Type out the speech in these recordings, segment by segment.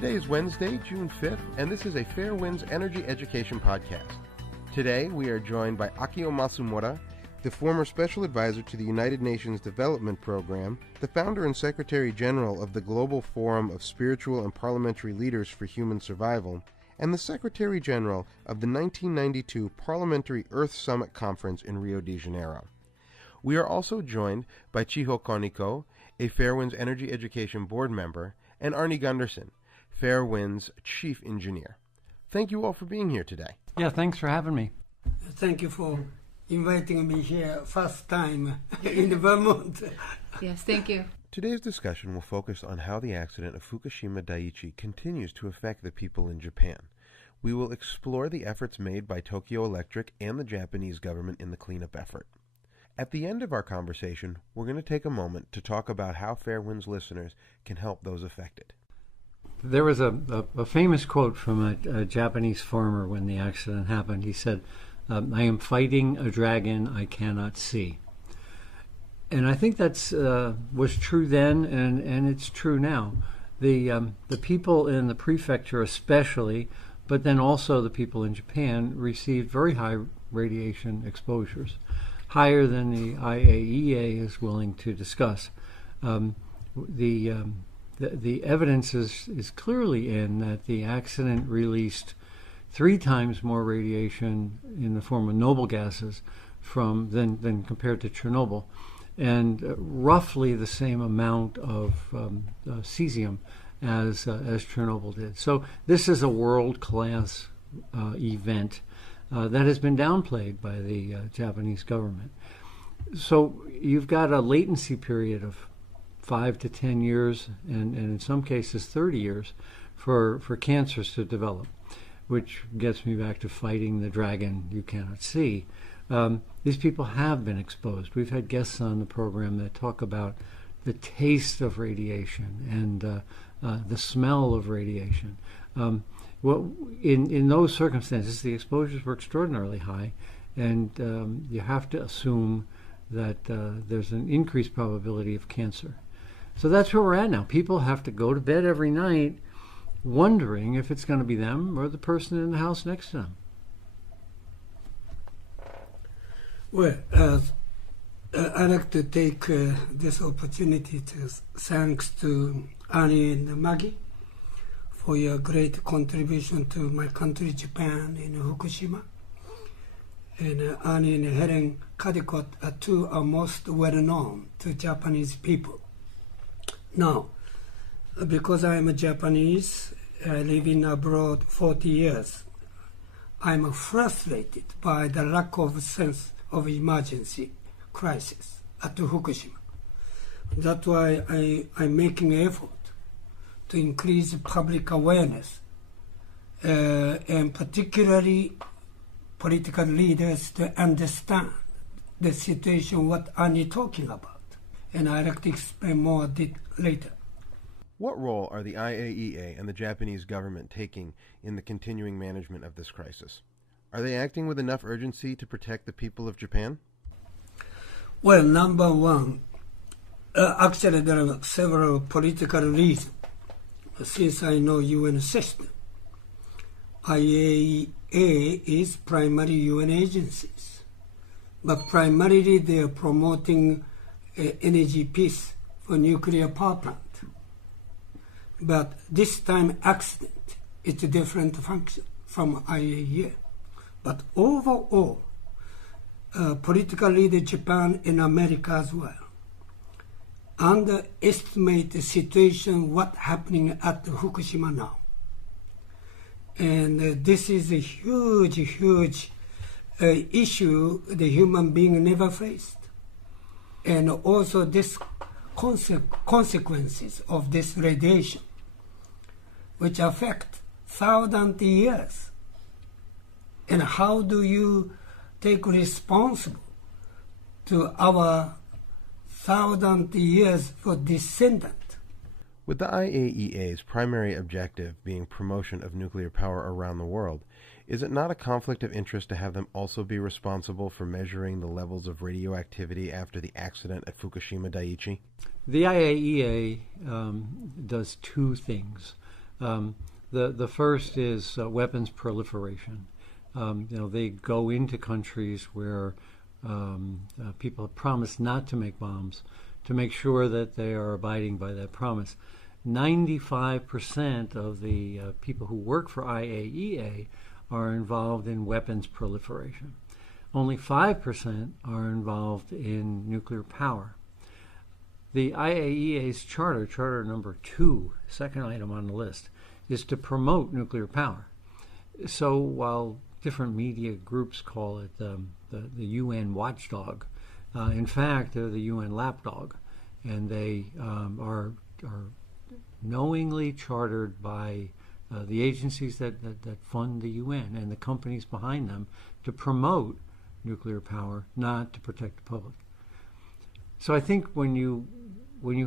Today is Wednesday, June 5th, and this is a Fairewinds Energy Education Podcast. Today we are joined by Akio Matsumura, the former Special Advisor to the United Nations Development Program, the founder and Secretary General of the Global Forum of Spiritual and Parliamentary Leaders for Human Survival, and the Secretary General of the 1992 Parliamentary Earth Summit Conference in Rio de Janeiro. We are also joined by Chiho Kaneko, a Fairewinds Energy Education Board member, and Arnie Gundersen, Fairewinds Chief Engineer. Thank you all for being here today. Yeah, thanks for having me. Thank you for inviting me here first time in Vermont. Yes, thank you. Today's discussion will focus on how the accident of Fukushima Daiichi continues to affect the people in Japan. We will explore the efforts made by Tokyo Electric and the Japanese government in the cleanup effort. At the end of our conversation, we're going to take a moment to talk about how Fairewinds listeners can help those affected. There was a famous quote from a Japanese farmer when the accident happened. He said, I am fighting a dragon I cannot see. And I think that's was true then, and it's true now. The people in the prefecture especially, but then also the people in Japan, received very high radiation exposures, higher than the IAEA is willing to discuss. The evidence is clearly in that the accident released 3 times more radiation in the form of noble gases than compared to Chernobyl, and roughly the same amount of cesium as Chernobyl did. So this is a world-class event that has been downplayed by the Japanese government. So you've got a latency period of 5 to 10 years, and in some cases 30 years, for cancers to develop, which gets me back to fighting the dragon you cannot see. These people have been exposed. We've had guests on the program that talk about the taste of radiation and the smell of radiation. Well, in those circumstances, the exposures were extraordinarily high, and you have to assume that there's an increased probability of cancer. So that's where we're at now. People have to go to bed every night wondering if it's going to be them or the person in the house next to them. Well, I'd like to take this opportunity to thanks to Arnie and Maggie for your great contribution to my country, Japan, in Fukushima. And Arnie and Helen Caldicott are two are most well-known to Japanese people. Now, because I am a Japanese, living abroad 40 years, I'm frustrated by the lack of sense of emergency crisis at Fukushima. That's why I'm making an effort to increase public awareness, and particularly political leaders to understand the situation what Arnie talking about. And I'd like to explain more later. What role are the IAEA and the Japanese government taking in the continuing management of this crisis? Are they acting with enough urgency to protect the people of Japan? Well, number one, actually there are several political reasons. Since I know UN system, IAEA is primarily UN agencies, but primarily they are promoting energy peace for nuclear power plant. But this time accident is a different function from IAEA. But overall, political leader Japan and America as well underestimate the situation, what's happening at Fukushima now. And this is a huge issue the human being never faced. And also this consequences of this radiation, which affect thousands of years. And how do you take responsible to our thousands of years for descendant? With the IAEA's primary objective being promotion of nuclear power around the world, is it not a conflict of interest to have them also be responsible for measuring the levels of radioactivity after the accident at Fukushima Daiichi? The IAEA does 2 things. The first is weapons proliferation. They go into countries where people have promised not to make bombs to make sure that they are abiding by that promise. 95% of the people who work for IAEA are involved in weapons proliferation. Only 5% are involved in nuclear power. The IAEA's charter number 2, second item on the list, is to promote nuclear power. So while different media groups call it the UN watchdog, in fact, they're the UN lapdog, and they are knowingly chartered by the agencies that fund the UN and the companies behind them to promote nuclear power, not to protect the public. So I think when you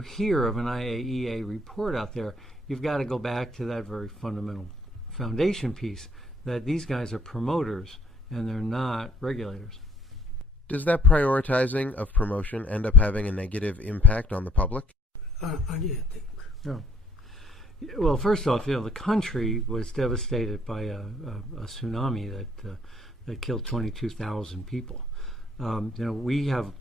hear of an IAEA report out there, you've got to go back to that very fundamental foundation piece, that these guys are promoters and they're not regulators. Does that prioritizing of promotion end up having a negative impact on the public? I think. No. Well, first off, the country was devastated by a tsunami that killed 22,000 people. We have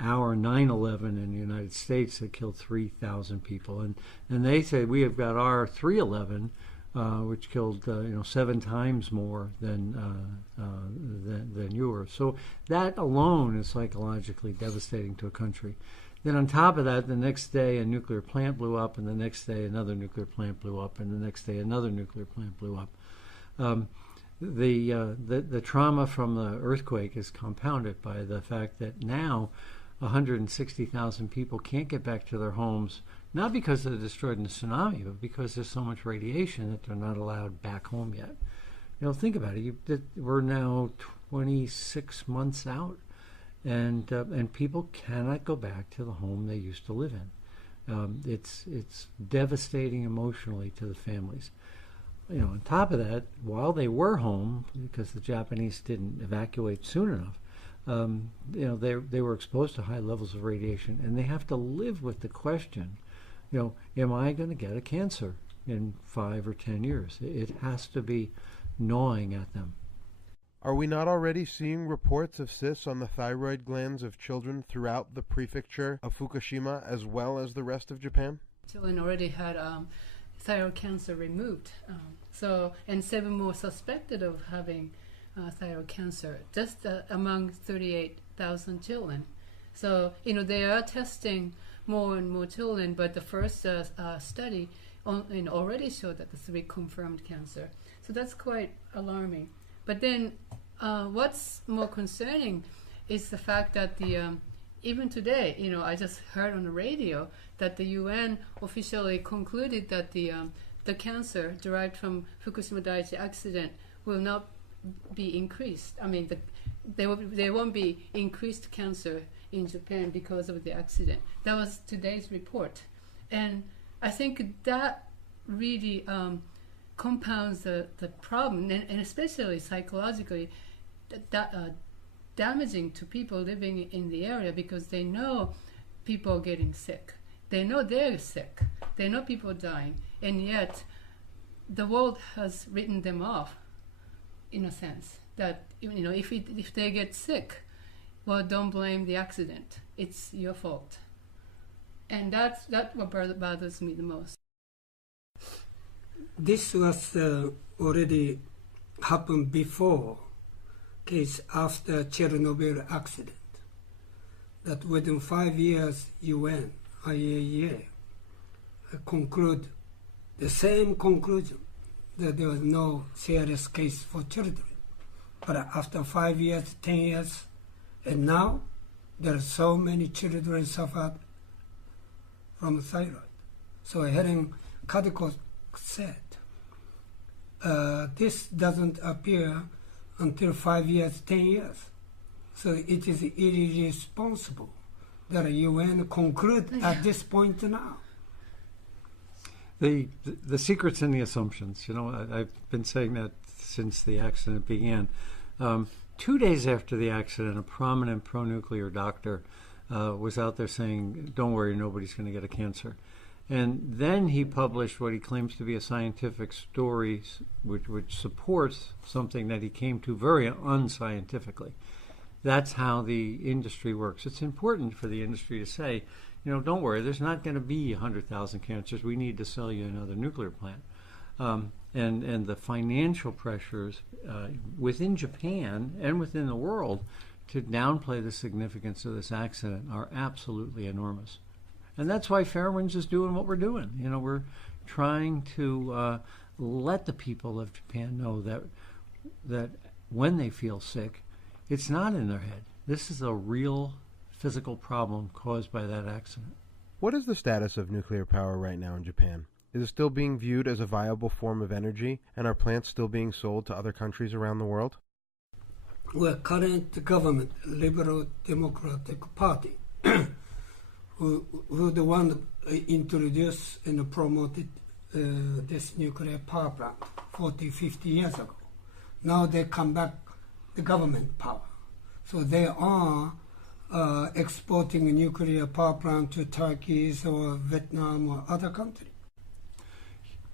our 9/11 in the United States that killed 3,000 people, and they say we have got our 3/11, which killed 7 times more than yours. So that alone is psychologically devastating to a country. Then on top of that, the next day a nuclear plant blew up, and the next day another nuclear plant blew up, and the next day another nuclear plant blew up. The trauma from the earthquake is compounded by the fact that now 160,000 people can't get back to their homes, not because they're destroyed in the tsunami, but because there's so much radiation that they're not allowed back home yet. Think about it. We're now 26 months out, and people cannot go back to the home they used to live in. It's devastating emotionally to the families. On top of that, while they were home, because the Japanese didn't evacuate soon enough, they were exposed to high levels of radiation, and they have to live with the question, am I going to get a cancer in 5 or 10 years? It has to be gnawing at them. Are we not already seeing reports of cysts on the thyroid glands of children throughout the prefecture of Fukushima as well as the rest of Japan? Children already had thyroid cancer removed, and 7 more suspected of having thyroid cancer, just among 38,000 children. So, they are testing more and more children, but the first study already showed that the 3 confirmed cancer. So that's quite alarming. But then what's more concerning is the fact that even today, I just heard on the radio that the UN officially concluded that the cancer derived from Fukushima Daiichi accident will not be increased. I mean, there won't be increased cancer in Japan because of the accident. That was today's report. And I think that really compounds the problem, and especially psychologically damaging to people living in the area, because they know people are getting sick. They know they're sick. They know people are dying. And yet the world has written them off, in a sense, that if they get sick, well, don't blame the accident. It's your fault. And that's what bothers me the most. This was already happened before, case after Chernobyl accident, that within 5 years UN, IAEA, conclude the same conclusion, that there was no serious case for children. But after 5 years, 10 years, and now there are so many children suffered from thyroid. So Helen Kaneko said, this doesn't appear until 5 years, 10 years. So it is irresponsible that the UN conclude at this point now. The secret's in the assumptions. I've been saying that since the accident began. 2 days after the accident, a prominent pro-nuclear doctor was out there saying, don't worry, nobody's going to get a cancer. And then he published what he claims to be a scientific story which supports something that he came to very unscientifically. That's how the industry works. It's important for the industry to say, don't worry, there's not going to be 100,000 cancers. We need to sell you another nuclear plant. And the financial pressures within Japan and within the world to downplay the significance of this accident are absolutely enormous. And that's why Fairewinds is doing what we're doing. We're trying to let the people of Japan know that when they feel sick, it's not in their head. This is a real physical problem caused by that accident. What is the status of nuclear power right now in Japan? Is it still being viewed as a viable form of energy, and are plants still being sold to other countries around the world? Well, current government, Liberal Democratic Party, who the one introduced and promoted this nuclear power plant 40, 50 years ago. Now they come back the government power. So they are exporting a nuclear power plant to Turkey or Vietnam or other countries.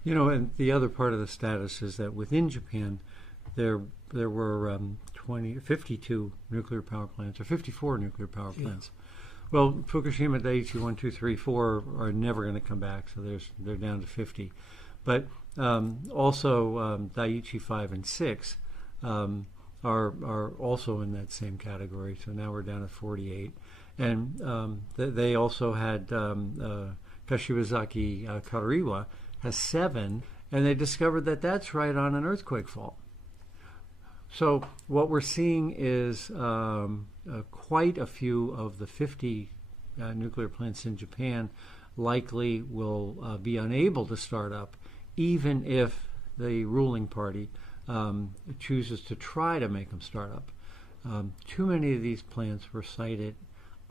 And the other part of the status is that within Japan, there were 52 nuclear power plants, or 54 nuclear power plants. Well, Fukushima, Daiichi 1, 2, 3, 4 are never going to come back, so they're down to 50. But also Daiichi 5 and 6 are also in that same category, so now we're down to 48. And they also had Kashiwazaki Kariwa has 7, and they discovered that that's right on an earthquake fault. So what we're seeing is quite a few of the 50 nuclear plants in Japan likely will be unable to start up, even if the ruling party chooses to try to make them start up. Too many of these plants were sited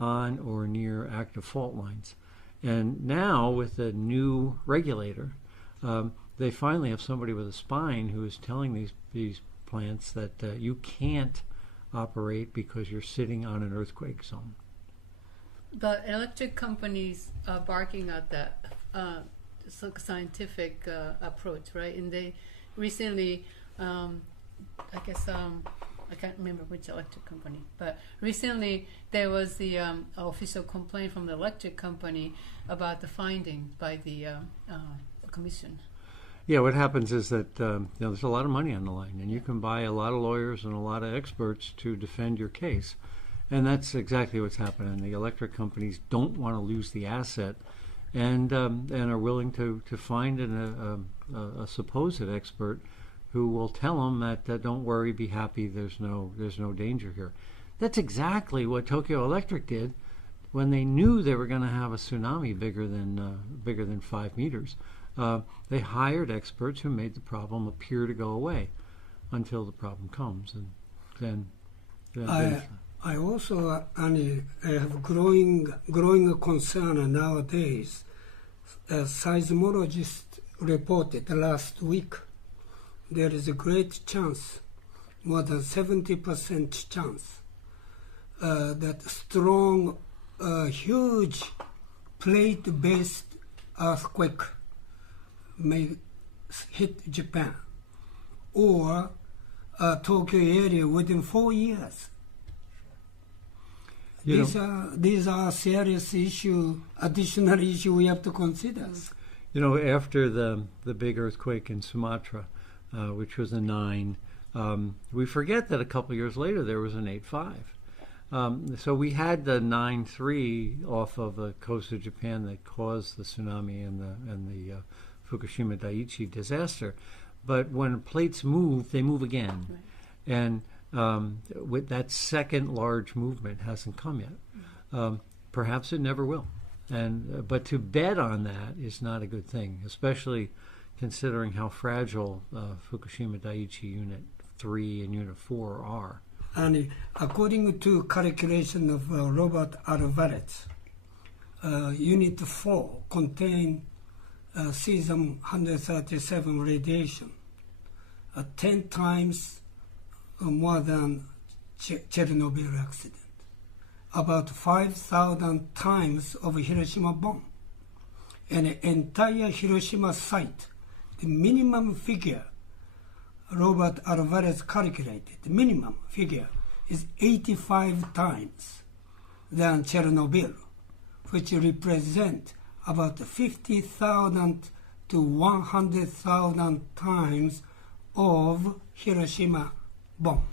on or near active fault lines. And now, with the new regulator, they finally have somebody with a spine who is telling these plants that you can't operate because you're sitting on an earthquake zone. The electric companies are barking at that scientific approach, right? And they recently, I can't remember which electric company, but recently there was the official complaint from the electric company about the finding by the commission. Yeah, what happens is that there's a lot of money on the line, and you can buy a lot of lawyers and a lot of experts to defend your case. And that's exactly what's happening. The electric companies don't want to lose the asset, and are willing to find a supposed expert who will tell them that don't worry, be happy. There's no danger here. That's exactly what Tokyo Electric did when they knew they were going to have a tsunami bigger than 5 meters. They hired experts who made the problem appear to go away until the problem comes, and then. I also, Arnie, have growing concern nowadays. Seismologists reported last week there is a great chance, more than 70% chance, that strong, huge plate-based earthquake may hit Japan or Tokyo area within 4 years. These are serious issue, additional issue we have to consider. After the big earthquake in Sumatra, which was a 9, we forget that a couple years later there was an 8.5. So we had the 9.3 off of the coast of Japan that caused the tsunami and the Fukushima Daiichi disaster. But when plates move, they move again, right. And with that second large movement hasn't come yet. Perhaps it never will. But to bet on that is not a good thing, especially considering how fragile Fukushima Daiichi Unit 3 and Unit 4 are. And according to calculation of Robert Alvarez, Unit 4 contained cesium-137 radiation, 10 times more than Chernobyl accident, about 5,000 times of Hiroshima bomb. an entire Hiroshima site, the minimum figure Robert Alvarez calculated, the minimum figure is 85 times than Chernobyl, which represent about 50,000 to 100,000 times of Hiroshima bomb.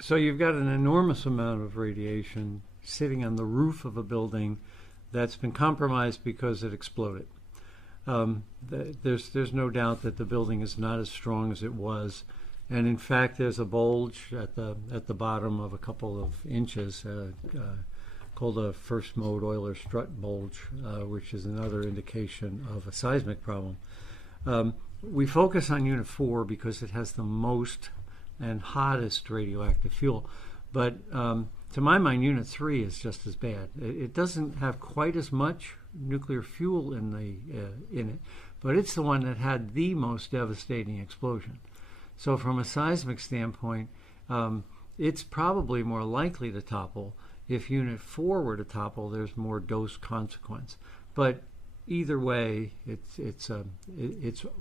So you've got an enormous amount of radiation sitting on the roof of a building that's been compromised because it exploded. There's no doubt that the building is not as strong as it was, and in fact there's a bulge at the bottom of a couple of inches called a first mode Euler strut bulge, which is another indication of a seismic problem. We focus on Unit 4 because it has the most and hottest radioactive fuel, but to my mind, Unit 3 is just as bad. It doesn't have quite as much nuclear fuel in it, but it's the one that had the most devastating explosion. So from a seismic standpoint, it's probably more likely to topple. If Unit 4 were to topple, there's more dose consequence. But either way, it's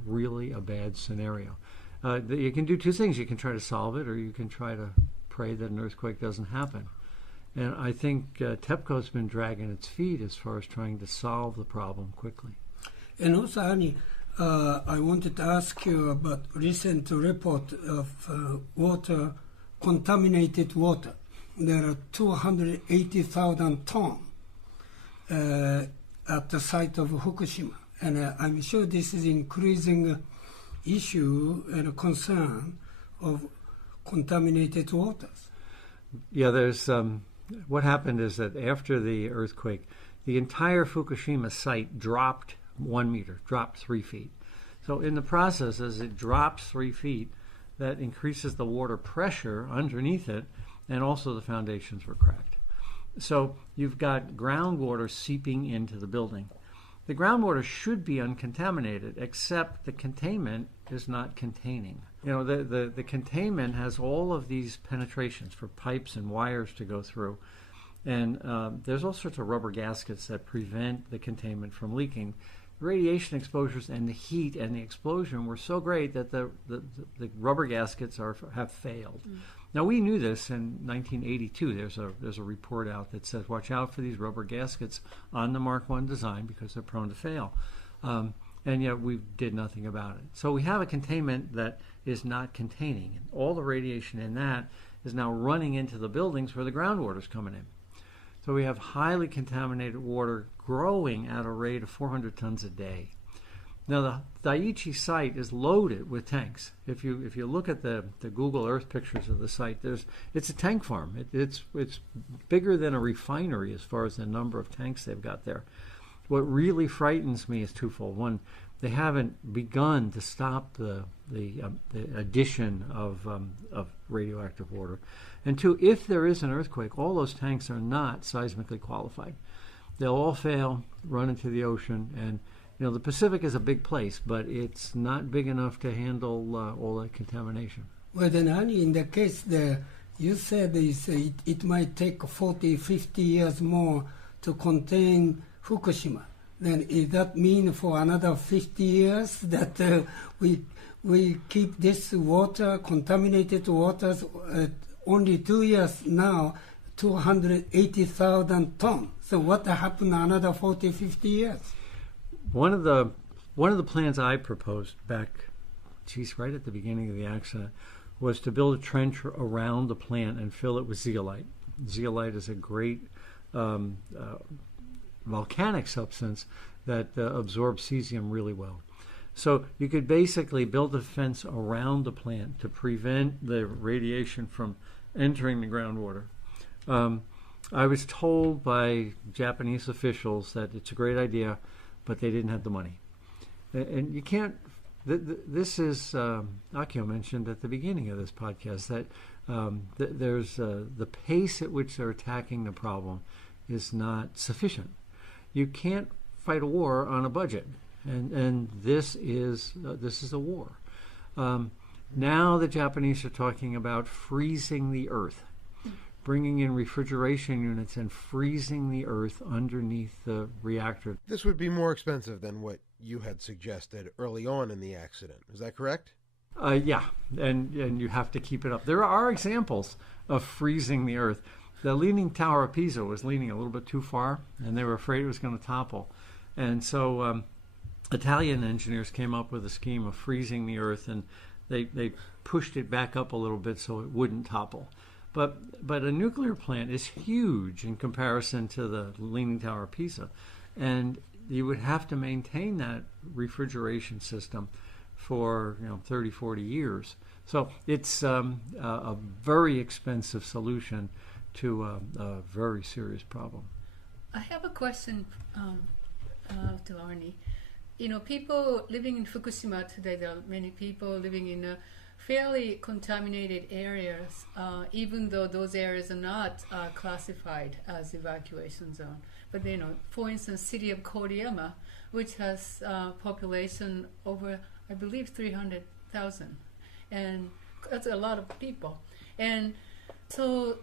really a bad scenario. You can do two things. You can try to solve it, or you can try to pray that an earthquake doesn't happen. And I think TEPCO's been dragging its feet as far as trying to solve the problem quickly. And also, Arnie, I wanted to ask you about recent report of water, contaminated water. There are 280,000 tons at the site of Fukushima. And I'm sure this is increasing issue and concern of contaminated waters. Yeah, there's what happened is that after the earthquake, the entire Fukushima site dropped 1 meter, dropped 3 feet. So in the process, as it drops 3 feet, that increases the water pressure underneath it, and also the foundations were cracked. So you've got groundwater seeping into the building. The groundwater should be uncontaminated, except the containment is not containing. You know, the containment has all of these penetrations for pipes and wires to go through. And there's all sorts of rubber gaskets that prevent the containment from leaking. The radiation exposures and the heat and the explosion were so great that the rubber gaskets have failed. Now, we knew this in 1982. There's a report out that says, watch out for these rubber gaskets on the Mark I design because they're prone to fail. And yet we did nothing about it. So we have a containment that is not containing. And all the radiation in that is now running into the buildings where the groundwater is coming in. So we have highly contaminated water growing at a rate of 400 tons a day. Now the Daiichi site is loaded with tanks. If you look at the Google Earth pictures of the site, it's a tank farm. It's bigger than a refinery as far as the number of tanks they've got there. What really frightens me is twofold. One, they haven't begun to stop the addition of radioactive water. And two, if there is an earthquake, all those tanks are not seismically qualified. They'll all fail, run into the ocean, and you know the Pacific is a big place, but it's not big enough to handle all that contamination. Well, then, Arnie, in the case you said it might take 40, 50 years more to contain Fukushima. Then does that mean for another 50 years that we keep this water, contaminated waters, only 2 years now, 280,000 tons. So what happened another 40, 50 years? One of the plans I proposed back, right at the beginning of the accident, was to build a trench around the plant and fill it with zeolite. Zeolite is a great volcanic substance that absorbs cesium really well. So you could basically build a fence around the plant to prevent the radiation from entering the groundwater. I was told by Japanese officials that it's a great idea, but they didn't have the money. And you can't, this is, Akio mentioned at the beginning of this podcast, that there's the pace at which they're attacking the problem is not sufficient. You can't fight a war on a budget, and this is a war. Now the Japanese are talking about freezing the earth. bringing in refrigeration units and freezing the earth underneath the reactor. This would be more expensive than what you had suggested early on in the accident. Is that correct? Yeah, and you have to keep it up. There are examples of freezing the earth. The Leaning Tower of Pisa was leaning a little bit too far, and they were afraid it was going to topple. And so Italian engineers came up with a scheme of freezing the earth, and they pushed it back up a little bit so it wouldn't topple. But a nuclear plant is huge in comparison to the Leaning Tower of Pisa, and you would have to maintain that refrigeration system for 30, 40 years. So it's a very expensive solution to a very serious problem. I have a question to Arnie. People living in Fukushima today, there are many people living in fairly contaminated areas, even though those areas are not classified as evacuation zone. But for instance, city of Koriyama, which has population over, I believe, 300,000, and that's a lot of people. And so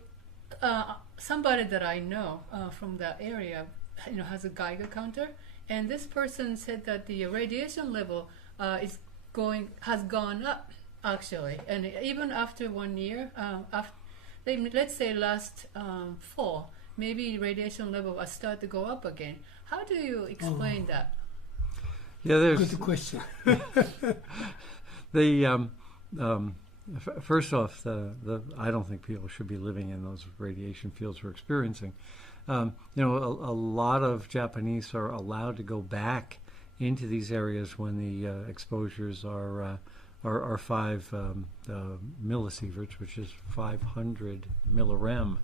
somebody that I know from that area, has a Geiger counter, and this person said that the radiation level has gone up actually, and even after 1 year, let's say last fall, maybe radiation level will start to go up again. How do you explain that? Yeah, there's good question. First off, I don't think people should be living in those radiation fields we're experiencing. A lot of Japanese are allowed to go back into these areas when the exposures are 5 millisieverts, which is 500 millirem,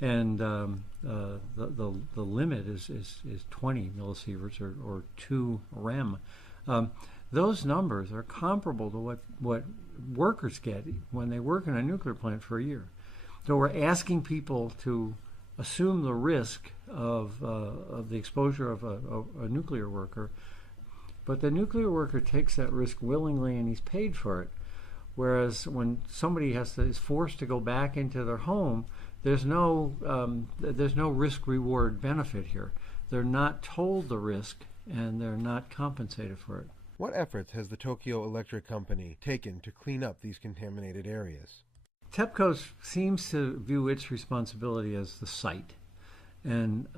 and the limit is 20 millisieverts or 2 rem. Those numbers are comparable to what workers get when they work in a nuclear plant for a year. So we're asking people to assume the risk of the exposure of a nuclear worker, but the nuclear worker takes that risk willingly and he's paid for it. Whereas when somebody is forced to go back into their home, there's no risk-reward benefit here. They're not told the risk and they're not compensated for it. What efforts has the Tokyo Electric Company taken to clean up these contaminated areas? TEPCO seems to view its responsibility as the site. And,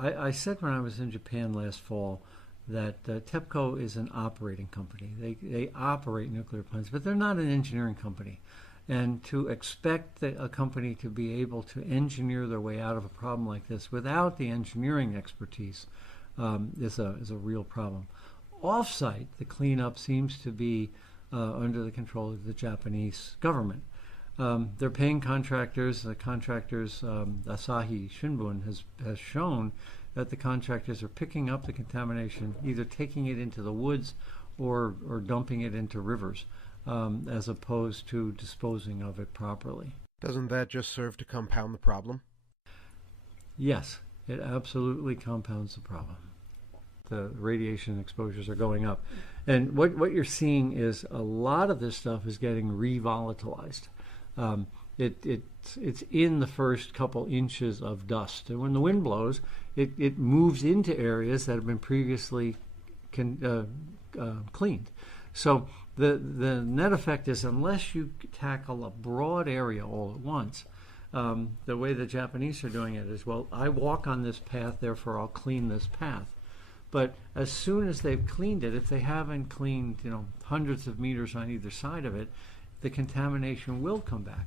I said when I was in Japan last fall that TEPCO is an operating company. They operate nuclear plants, but they're not an engineering company. And to expect a company to be able to engineer their way out of a problem like this without the engineering expertise is a real problem. Off-site, the cleanup seems to be under the control of the Japanese government. They're paying contractors. The contractors, Asahi Shimbun has shown that the contractors are picking up the contamination, either taking it into the woods or dumping it into rivers, as opposed to disposing of it properly. Doesn't that just serve to compound the problem? Yes, it absolutely compounds the problem. The radiation exposures are going up. And what you're seeing is a lot of this stuff is getting revolatilized. It's in the first couple inches of dust. And when the wind blows, it moves into areas that have been previously cleaned. So the net effect is, unless you tackle a broad area all at once, the way the Japanese are doing it is, well, I walk on this path, therefore I'll clean this path. But as soon as they've cleaned it, if they haven't cleaned, hundreds of meters on either side of it, the contamination will come back.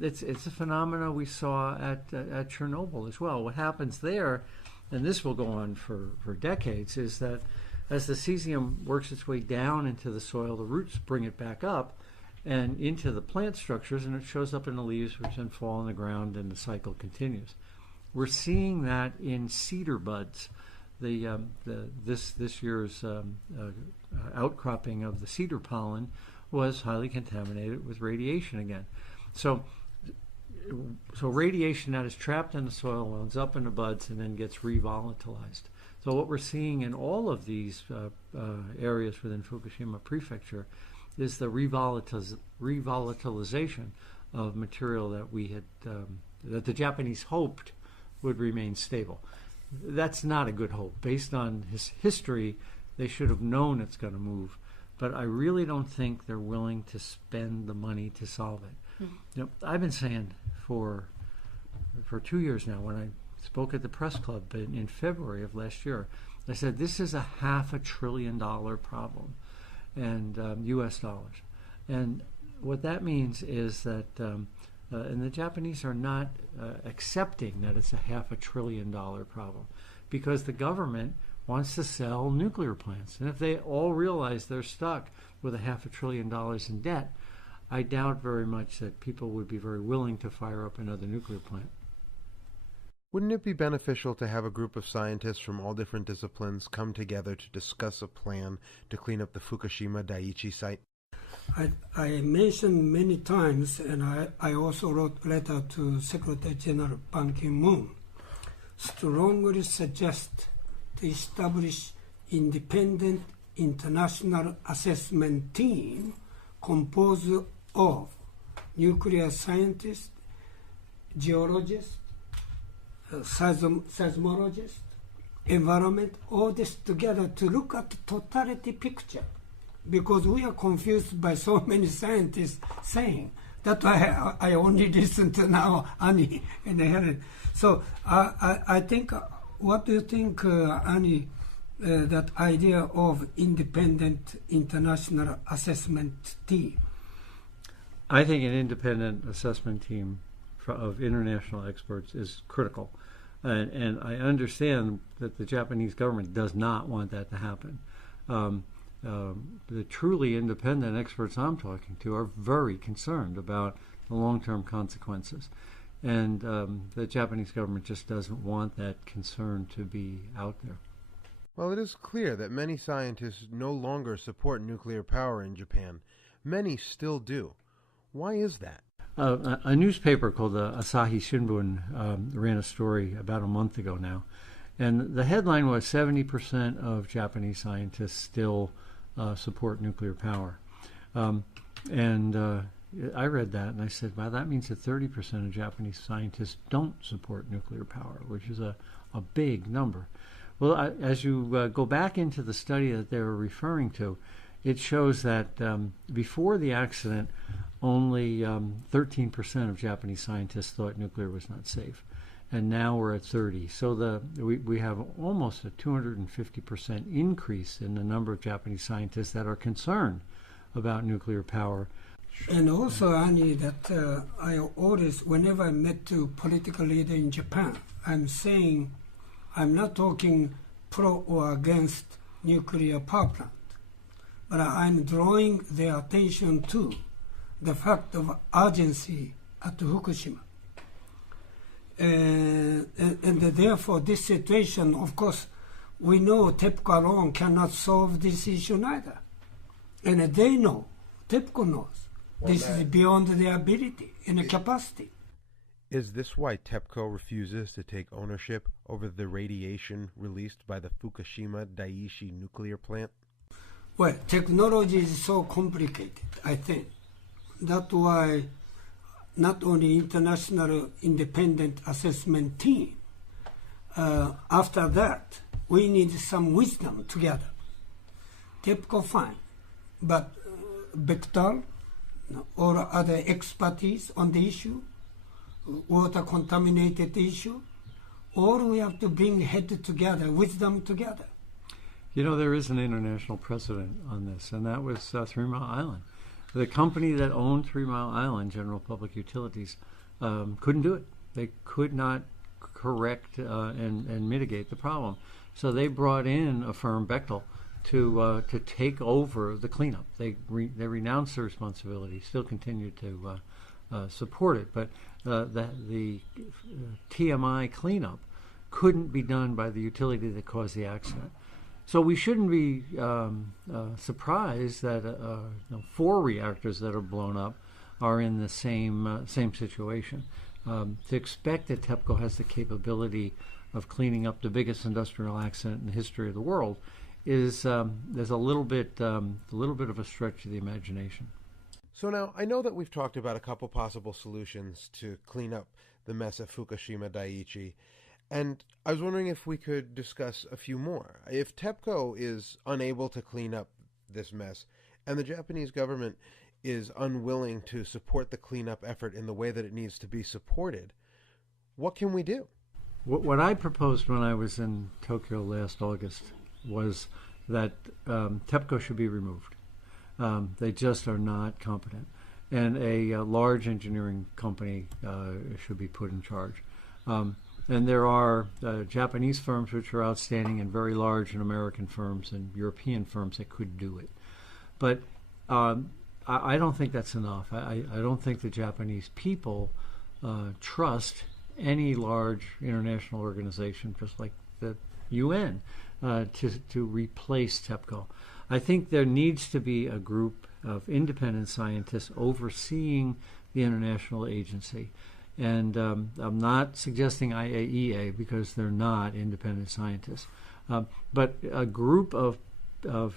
It's a phenomena we saw at Chernobyl as well. What happens there, and this will go on for decades, is that as the cesium works its way down into the soil, the roots bring it back up and into the plant structures, and it shows up in the leaves, which then fall on the ground, and the cycle continues. We're seeing that in cedar buds. This year's outcropping of the cedar pollen was highly contaminated with radiation again. So radiation that is trapped in the soil ends up in the buds and then gets revolatilized. So what we're seeing in all of these areas within Fukushima Prefecture is the revolatilization of material that we had that the Japanese hoped would remain stable. That's not a good hope. Based on his history, they should have known it's going to move. But I really don't think they're willing to spend the money to solve it. You know, I've been saying for 2 years now, when I spoke at the press club in February of last year, I said this is a $500 billion problem, and U.S. dollars. And what that means is that, and the Japanese are not accepting that it's a $500 billion problem, because the government wants to sell nuclear plants. And if they all realize they're stuck with a $500 billion in debt, I doubt very much that people would be very willing to fire up another nuclear plant. Wouldn't it be beneficial to have a group of scientists from all different disciplines come together to discuss a plan to clean up the Fukushima Daiichi site? I mentioned many times, and I also wrote a letter to Secretary General Ban Ki-moon, strongly suggest to establish independent international assessment team composed of nuclear scientists, geologists, seismologists, environment, all this together to look at the totality picture, because we are confused by so many scientists saying. That's why I only listen to now Arnie and Helen. So I think, what do you think, Arnie, that idea of independent international assessment team? I think an independent assessment team of international experts is critical. And I understand that the Japanese government does not want that to happen. The truly independent experts I'm talking to are very concerned about the long-term consequences. And the Japanese government just doesn't want that concern to be out there. Well, it is clear that many scientists no longer support nuclear power in Japan. Many still do. Why is that? A newspaper called the Asahi Shimbun ran a story about a month ago now, and the headline was 70% of Japanese scientists still support nuclear power. And I read that and I said, wow, that means that 30% of Japanese scientists don't support nuclear power, which is a big number. Well, as you go back into the study that they were referring to, it shows that before the accident, only 13% of Japanese scientists thought nuclear was not safe, and now we're at 30. So we have almost a 250% increase in the number of Japanese scientists that are concerned about nuclear power. And also, Arnie, that I always, whenever I met a political leader in Japan, I'm saying I'm not talking pro or against nuclear power plant, but I'm drawing their attention to the fact of urgency at Fukushima. And therefore, this situation, of course, we know TEPCO alone cannot solve this issue neither. And they know, TEPCO knows, this is beyond their ability and capacity. Is this why TEPCO refuses to take ownership over the radiation released by the Fukushima Daiichi nuclear plant? Well, technology is so complicated, I think. That's why not only international independent assessment team, after that, we need some wisdom together. TEPCO fine, but Bechtel or other expertise on the issue, water contaminated issue, or we have to bring head together, wisdom together. You know, there is an international precedent on this, and that was 3 Mile Island. The company that owned 3 Mile Island, General Public Utilities, couldn't do it. They could not correct and mitigate the problem. So they brought in a firm, Bechtel, to take over the cleanup. They renounced their responsibility, still continued to support it, but the TMI cleanup couldn't be done by the utility that caused the accident. So we shouldn't be surprised that 4 reactors that are blown up are in the same situation. To expect that TEPCO has the capability of cleaning up the biggest industrial accident in the history of the world is there's a little bit of a stretch of the imagination. So now, I know that we've talked about a couple possible solutions to clean up the mess at Fukushima Daiichi, and I was wondering if we could discuss a few more. If TEPCO is unable to clean up this mess, and the Japanese government is unwilling to support the cleanup effort in the way that it needs to be supported, what can we do? What I proposed when I was in Tokyo last August was that TEPCO should be removed. They just are not competent. And a large engineering company should be put in charge. And there are Japanese firms which are outstanding and very large, and American firms and European firms that could do it. But I don't think that's enough. I don't think the Japanese people trust any large international organization, just like the UN, to replace TEPCO. I think there needs to be a group of independent scientists overseeing the international agency. And I'm not suggesting IAEA because they're not independent scientists. But a group of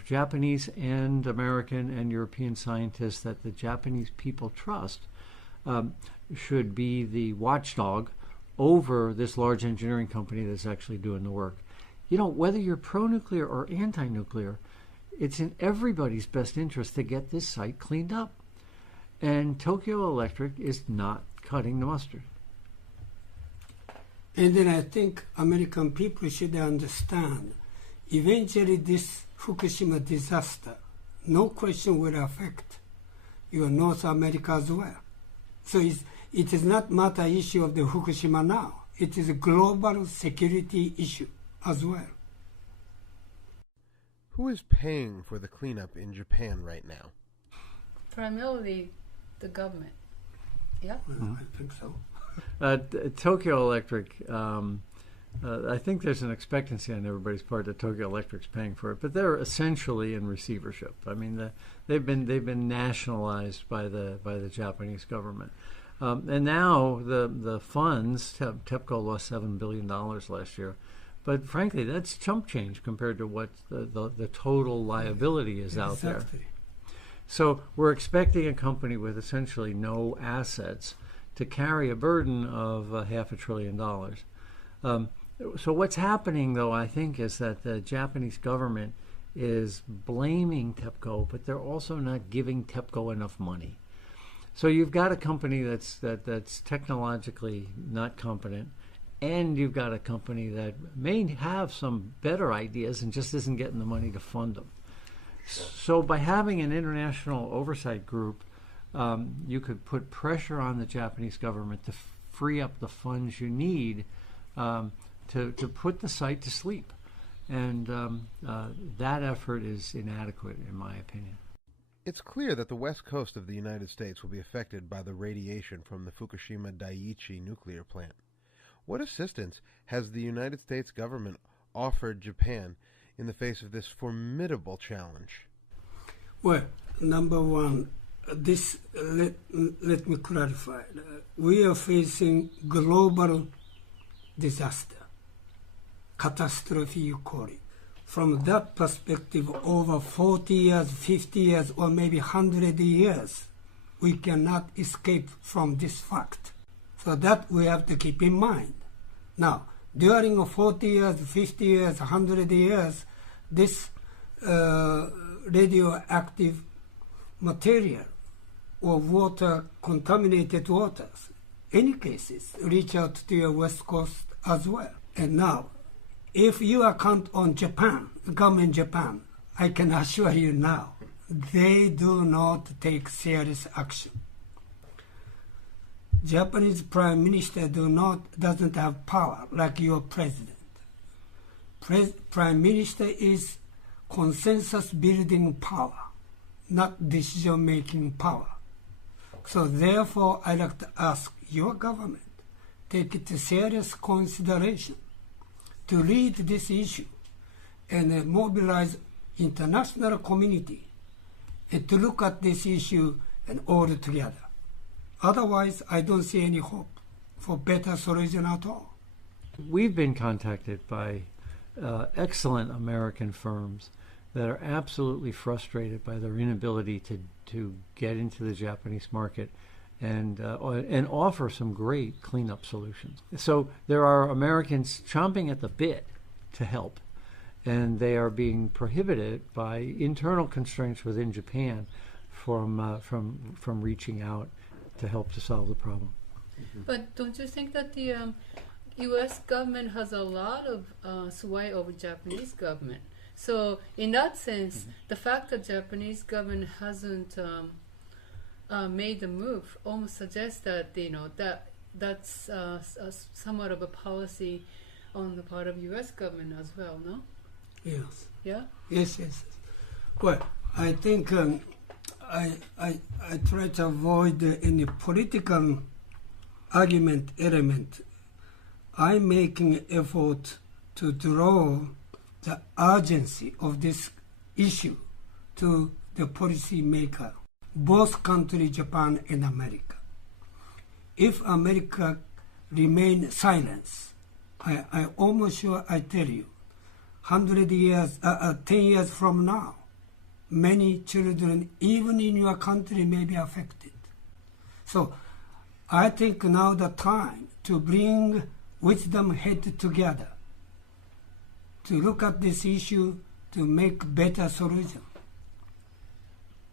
Japanese and American and European scientists that the Japanese people trust should be the watchdog over this large engineering company that's actually doing the work. You know, whether you're pro-nuclear or anti-nuclear, it's in everybody's best interest to get this site cleaned up. And Tokyo Electric is not cutting the mustard. And then I think American people should understand, eventually this Fukushima disaster, no question will affect your North America as well. So it is not matter issue of the Fukushima now. It is a global security issue as well. Who is paying for the cleanup in Japan right now? Primarily the government. Yeah? Well, I think so. Tokyo Electric, I think there's an expectancy on everybody's part that Tokyo Electric's paying for it, but they're essentially in receivership. I mean, they've been nationalized by the Japanese government, and now the funds. TEPCO lost $7 billion last year, but frankly, that's chump change compared to what the total liability is out there. So we're expecting a company with essentially no assets to carry a burden of $500 billion. So what's happening, though, I think, is that the Japanese government is blaming TEPCO, but they're also not giving TEPCO enough money. So you've got a company that's technologically not competent, and you've got a company that may have some better ideas and just isn't getting the money to fund them. So by having an international oversight group, you could put pressure on the Japanese government to free up the funds you need to put the site to sleep. And that effort is inadequate, in my opinion. It's clear that the west coast of the United States will be affected by the radiation from the Fukushima Daiichi nuclear plant. What assistance has the United States government offered Japan in the face of this formidable challenge? Well, number one, let me clarify. We are facing global disaster, catastrophe you call it. From that perspective, over 40 years, 50 years, or maybe 100 years, we cannot escape from this fact. So that we have to keep in mind. Now, during 40 years, 50 years, 100 years, this radioactive material or water, contaminated waters, any cases, reach out to your west coast as well. And now, if you account on Japan, government Japan, I can assure you now, they do not take serious action. Japanese Prime Minister doesn't have power like your president. Prime Minister is consensus building power, not decision making power. So therefore, I'd like to ask your government, take it to serious consideration to lead this issue and mobilize international community and to look at this issue and all together. Otherwise, I don't see any hope for better solution at all. We've been contacted by excellent American firms that are absolutely frustrated by their inability to get into the Japanese market and offer some great cleanup solutions. So there are Americans chomping at the bit to help, and they are being prohibited by internal constraints within Japan from reaching out to help to solve the problem. But don't you think that the U.S. government has a lot of sway over Japanese government? So in that sense, the fact that Japanese government hasn't made the move almost suggests that that's somewhat of a policy on the part of U.S. government as well, no? Yes. Yeah. Yes. Well, I think I try to avoid any political argument element. I'm making effort to draw the urgency of this issue to the policy maker, both countries, Japan and America. If America remain silent, I almost sure I tell you, 10 years from now, many children, even in your country, may be affected. So I think now the time to bring wisdom head together, to look at this issue, to make better solution.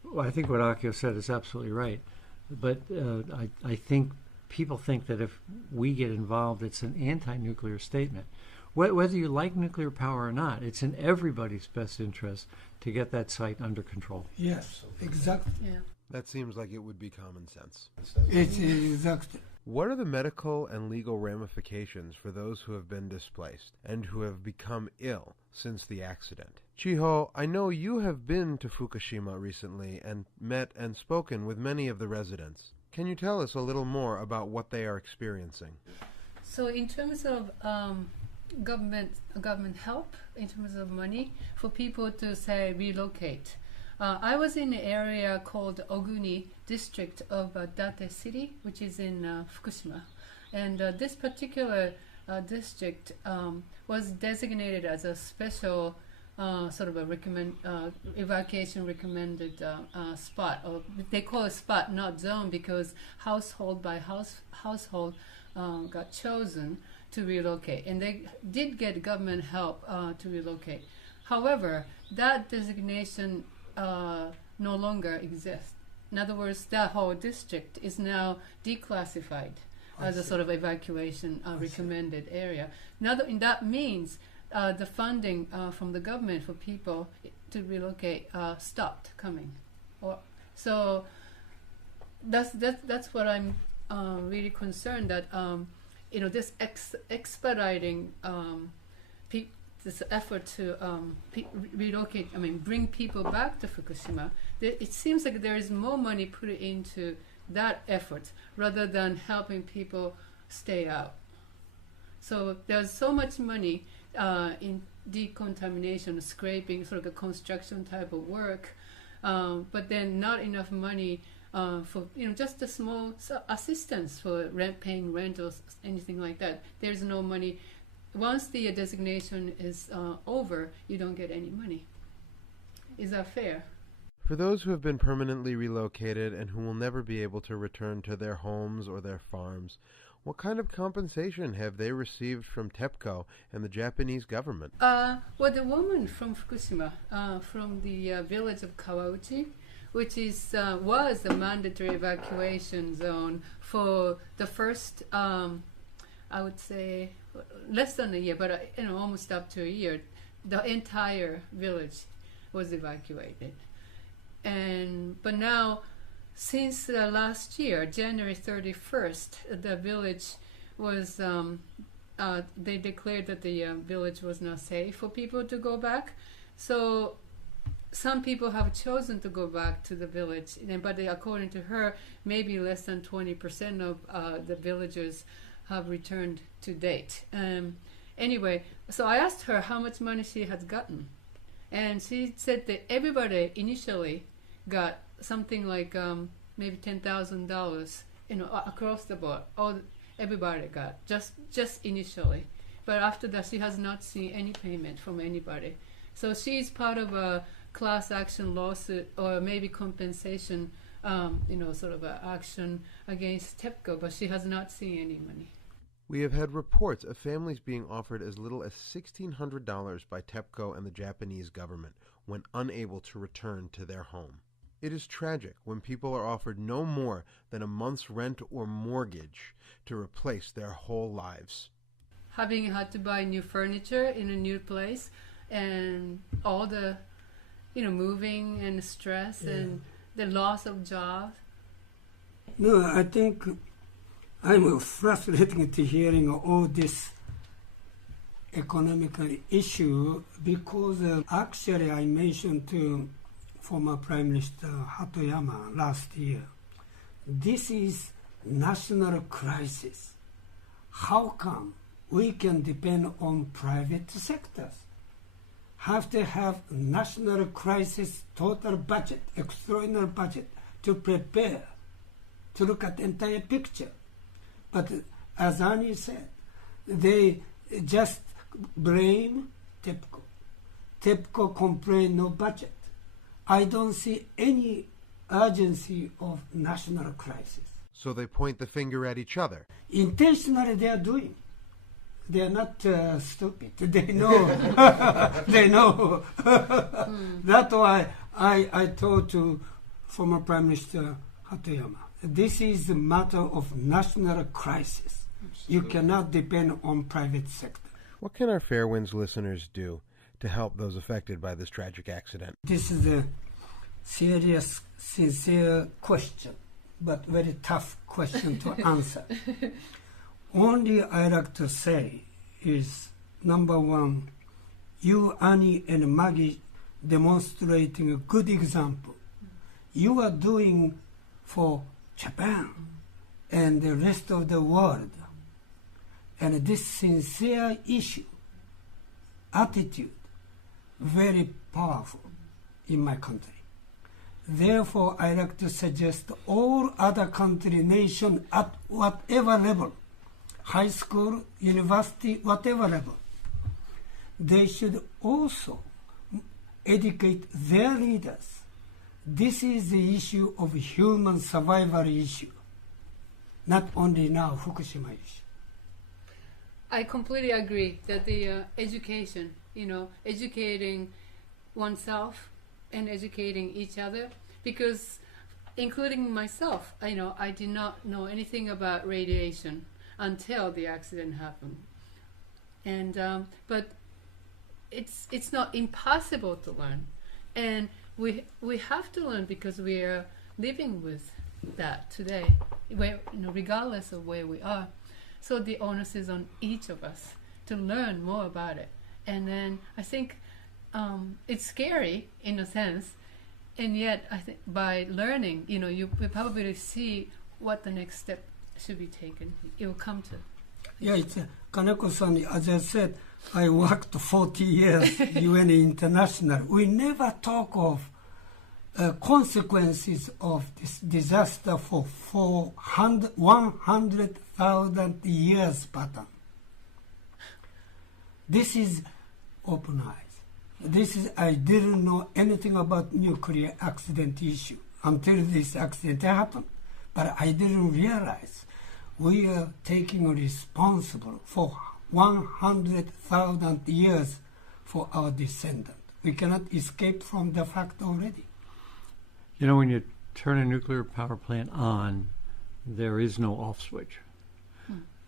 Well, I think what Akio said is absolutely right. But I think people think that if we get involved, it's an anti-nuclear statement. Whether you like nuclear power or not, it's in everybody's best interest to get that site under control. Yes, exactly. Yeah. That seems like it would be common sense. It's exactly. What are the medical and legal ramifications for those who have been displaced and who have become ill since the accident? Chiho, I know you have been to Fukushima recently and met and spoken with many of the residents. Can you tell us a little more about what they are experiencing? So in terms of government help, in terms of money for people to, say, relocate, I was in an area called Oguni district of Date City, which is in Fukushima. And this particular district was designated as a special sort of a evacuation recommended spot. Or they call it spot, not zone, because household by household got chosen to relocate. And they did get government help to relocate. However, that designation no longer exists. In other words, that whole district is now declassified as a sort of evacuation recommended area. Now, that means the funding from the government for people to relocate stopped coming. So that's what I'm really concerned that this expediting this effort to relocate, bring people back to Fukushima, it seems like there is more money put into that effort rather than helping people stay out. So there's so much money in decontamination, scraping, sort of a construction type of work, but then not enough money for just a small assistance for paying rentals, anything like that. There's no money. Once the designation is over, you don't get any money. Is that fair? For those who have been permanently relocated and who will never be able to return to their homes or their farms, what kind of compensation have they received from TEPCO and the Japanese government? Well, the woman from Fukushima, from the village of Kawauchi, which was a mandatory evacuation zone for the first, I would say, less than a year, but almost up to a year, the entire village was evacuated. But now, since last year, January 31st, the village was, they declared that the village was not safe for people to go back. So some people have chosen to go back to the village, but according to her, maybe less than 20% of the villagers have returned to date. Anyway, so I asked her how much money she had gotten. And she said that everybody initially got something like maybe $10,000, across the board. Everybody got just initially, but after that she has not seen any payment from anybody. So she's part of a class action lawsuit or maybe compensation, sort of an action against TEPCO, but she has not seen any money. We have had reports of families being offered as little as $1,600 by TEPCO and the Japanese government when unable to return to their home. It is tragic when people are offered no more than a month's rent or mortgage to replace their whole lives. Having had to buy new furniture in a new place and all the, moving and stress and the loss of jobs. No, I think I'm frustrated to hearing all this economical issue because actually I mentioned to former Prime Minister Hatoyama last year, this is national crisis. How come we can depend on private sectors? Have to have national crisis total budget, extraordinary budget to prepare, to look at the entire picture. But as Arnie said, they just blame TEPCO. TEPCO complain no budget. I don't see any urgency of national crisis. So they point the finger at each other. Intentionally they are doing. They are not stupid. They know. They know. That's why I told to former Prime Minister Hatoyama, this is a matter of national crisis. You cannot depend on private sector. What can our Fairewinds listeners do to help those affected by this tragic accident? This is a serious, sincere question, but very tough question to answer. Only I like to say is, number one, you, Arnie, and Maggie demonstrating a good example. You are doing for Japan and the rest of the world. And this sincere issue, attitude, very powerful in my country. Therefore, I like to suggest all other country, nation, at whatever level, high school, university, whatever level, they should also educate their leaders. This is the issue of human survival issue, not only now Fukushima issue. I completely agree that the education, educating oneself and educating each other, because including myself, I did not know anything about radiation until the accident happened. And but it's not impossible to learn, and we have to learn because we are living with that today, regardless of where we are. So the onus is on each of us to learn more about it. And then I think it's scary in a sense, and yet I think by learning, you will probably see what the next step should be taken. It will come to. Yeah, it's Kaneko-san, as I said, I worked 40 years UN International. We never talk of consequences of this disaster for 100,000 years pattern. This is open eyes. I didn't know anything about nuclear accident issue until this accident happened. But I didn't realize we are taking responsible for 100,000 years for our descendants. We cannot escape from the fact already. When you turn a nuclear power plant on, there is no off switch.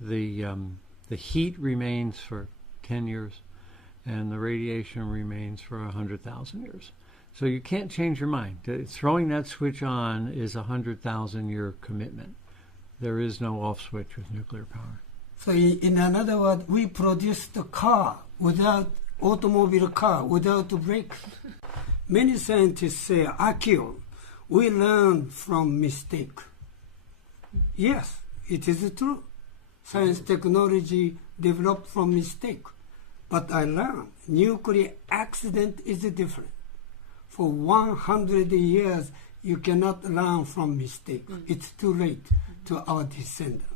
The heat remains for 10 years, and the radiation remains for 100,000 years. So you can't change your mind. Throwing that switch on is a 100,000-year commitment. There is no off switch with nuclear power. So in another word, we produced a car automobile car without a brake. Many scientists say, Akio, we learn from mistake. Yes, it is true. Science technology developed from mistake. But I learned nuclear accident is different. For 100 years, you cannot learn from mistake. It's too late to our descendants.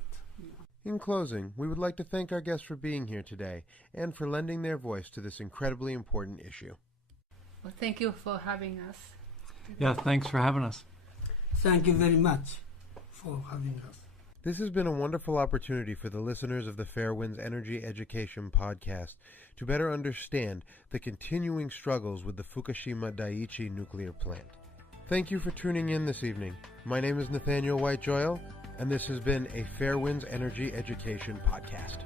In closing, we would like to thank our guests for being here today and for lending their voice to this incredibly important issue. Well, thank you for having us. Yeah, thanks for having us. Thank you very much for having us. This has been a wonderful opportunity for the listeners of the Fairewinds Energy Education Podcast to better understand the continuing struggles with the Fukushima Daiichi nuclear plant. Thank you for tuning in this evening. My name is Nathaniel White-Joyal, and this has been a Fairewinds Energy Education Podcast.